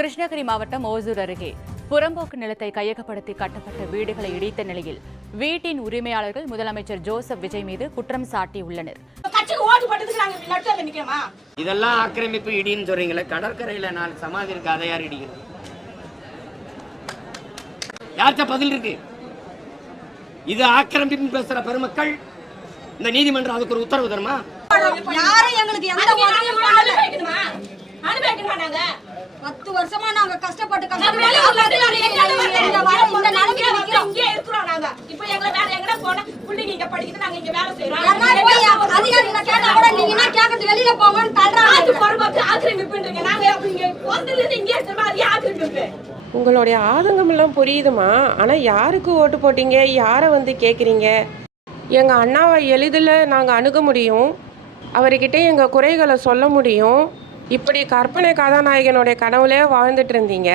கிருஷ்ணகிரி மாவட்டம் ஓசூர் அருகே புறம்போக்கு நிலத்தை கையகப்படுத்தி கட்டப்பட்ட வீடுகளை இடித்த நிலையில் வீட்டின் உரிமையாளர்கள் முதலமைச்சர் ஜோசப் விஜய் மீது குற்றம் சாட்டியுள்ளனர். இதெல்லாம் ஆக்கிரமிப்பு இடின்னு சொல்றீங்களே, கடற்கரையில 4 சமாதி இருக்கு, அதை யார் இடிக்கிறது? யார்கிட்ட பதில் இருக்கு? இது ஆக்கிரமிப்பு பேசுற பெருமக்கள் இந்த நீதிமன்றம் அதுக்கு ஒரு உத்தரவு தருமா? யாரும் எங்களுக்கு எந்த உதவியும் பண்ணல. 10 வருஷமா நாங்க கஷ்டப்பட்டு வெளியில போங்கன்னு உங்களுடைய ஆதங்கம் எல்லாம் புரியுதுமா. ஆனா யாருக்கு ஓட்டு போட்டீங்க, யாரை வந்து கேட்குறீங்க? எங்க அண்ணாவை எளிதில் நாங்கள் அணுக முடியும், அவர்கிட்ட எங்கள் குறைகளை சொல்ல முடியும். இப்படி கற்பனை கதாநாயகனுடைய கனவுலே வாழ்ந்துட்டு இருந்தீங்க.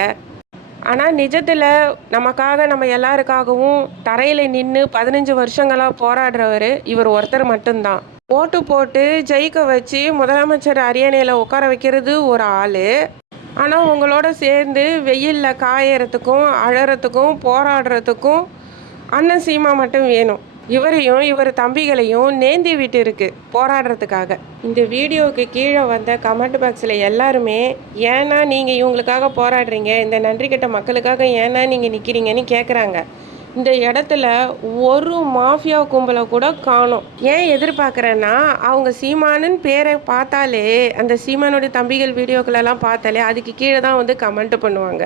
ஆனால் நிஜத்தில் நமக்காக, நம்ம எல்லாருக்காகவும் தரையில் நின்று 15 வருஷங்களாக போராடுறவர் இவர் ஒருத்தர் மட்டும்தான். ஓட்டு போட்டு ஜெயிக்க வச்சு முதலமைச்சர் அரியணையில் உட்கார வைக்கிறது ஒரு ஆள். ஆனால் உங்களோட சேர்ந்து வெயிலில் காயறதுக்கும் அழறதுக்கும் போராடுறதுக்கும் அண்ணன் சீமா மட்டும் வேணும். இவரையும் இவர் தம்பிகளையும் நேந்தி விட்டு இருக்கு போராடுறதுக்காக. இந்த வீடியோவுக்கு கீழே வந்த கமெண்ட் பாக்ஸில் எல்லாருமே ஏன்னா நீங்கள் இவங்களுக்காக போராடுறீங்க, இந்த நன்றி கெட்ட மக்களுக்காக ஏன்னா நீங்கள் நிற்கிறீங்கன்னு கேட்குறாங்க. இந்த இடத்துல ஒரு மாஃபியா கும்பலை கூட காணும். ஏன் எதிர்பார்க்குறேன்னா, அவங்க சீமானுன்னு பேரை பார்த்தாலே, அந்த சீமானுடைய தம்பிகள் வீடியோக்களெல்லாம் பார்த்தாலே அதுக்கு கீழே தான் வந்து கமெண்ட் பண்ணுவாங்க.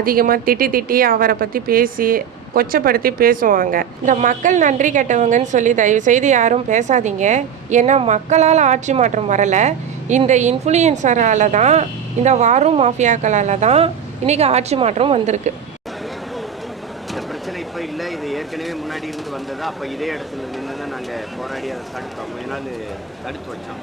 அதிகமாக திட்டி அவரை பற்றி பேசி கொச்சப்படுத்தி பேசுவாங்க. இந்த மக்கள் நன்றி கெட்டவங்கன்னு சொல்லி தயவு செய்து யாரும் பேசாதீங்க. ஏன்னா மக்களால் ஆட்சி மாற்றம் வரலை, இந்த இன்ஃப்ளூயன்சரால் தான், இந்த வாரும் மாஃபியாக்களால் தான் இன்றைக்கி ஆட்சி மாற்றம் வந்திருக்கு. இந்த பிரச்சனை இப்போ இல்லை, இது ஏற்கனவே முன்னாடி இருந்து வந்ததா? அப்போ இதே இடத்துல நின்று தான் நாங்கள் போராடி அதை தடுத்தோம், ஏன்னா தடுத்து வச்சோம்.